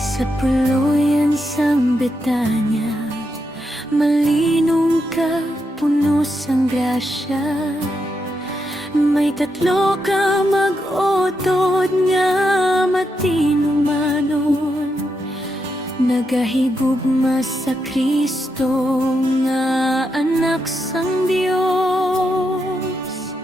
Sa puluyan sang Betanya, malinong ka, puno sang grasya. May tatlo ka mag-utod nga matinumanon, nagahigugma sa Kristo nga anak sang Dios.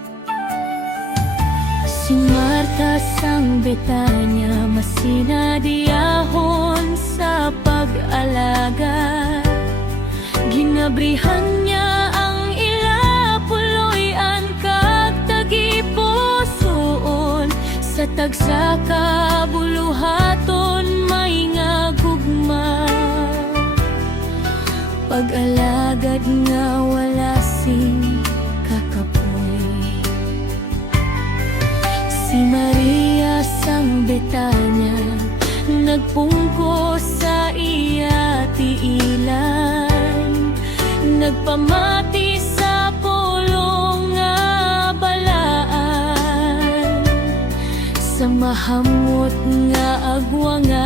Si Marta sang Betanya, masinadiyahon sa pag-alaga. Ginabrihan niya ang ila puloy-an kag tagipusoon. Sa tagsa ka buluhaton may nga gugma, pag-alagad nga wala sing kakapoy. Si Maria sang Betanya, nagpungko sa iya tiilan, nagpamati sa pulong nga balaan. Sa mahamot nga agwangan,